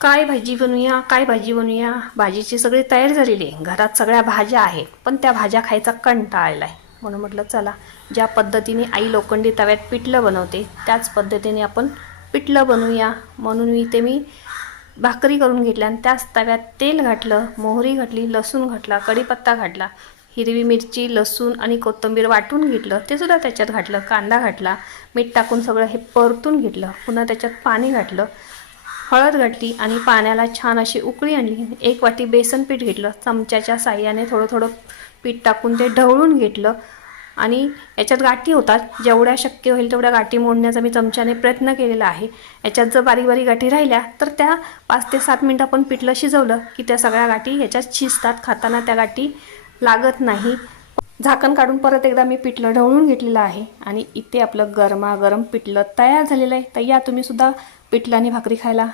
काय भाजी बनवूया, काय भाजी बनवूया. भाजीची सगळी तयारी झालेली आहे, घरात सगळ्या भाज्या आहेत, पण त्या भाज्या खायचा कंटाळा आलाय. म्हणून म्हटलं चला, ज्या पद्धतीने आई लोखंडी तव्यात पिठलं बनवते त्याच पद्धतीने आपण पिठलं बनवूया. म्हणून मी भाकरी करून घेतल्या आणि त्याच तव्यात तेल घातलं, मोहरी घातली, लसूण घातला, कढीपत्ता घातला, हिरवी मिरची, लसूण आणि कोथिंबीर वाटून घेतलं, ते सुद्धा त्याच्यात घातलं, कांदा घातला, मीठ टाकून सगळं हे परतून घेतलं. पुन्हा त्याच्यात पाणी घातलं, हळद घातली आणि पाण्याला छान अशी उकळी आणली. 1 वाटी बेसन पीठ घेतलं, चमच्याच्या साह्याने थोडं थोडं पीठ टाकून ते ढवळून घेतलं आणि याच्यात गाठी होतात, जेवढ्या शक्य होईल तेवढ्या गाठी मोडण्याचा मी चमच्याने प्रयत्न केलेला आहे. याच्यात जर बारीक बारीक गाठी राहिल्या तर त्या 5 ते 7 मिनिटं आपण पिठलं शिजवलं की त्या सगळ्या गाठी ह्याच्यात शिजतात, खाताना त्या गाठी लागत नाही. झाकण काढून परत एकदा मी पिठलं ढवळून घेतलेलं आहे आणि इथे आपलं गरमागरम पिठलं तयार झालेलं आहे. तर या तुम्ही सुद्धा पिठलं आणि भाकरी खायला.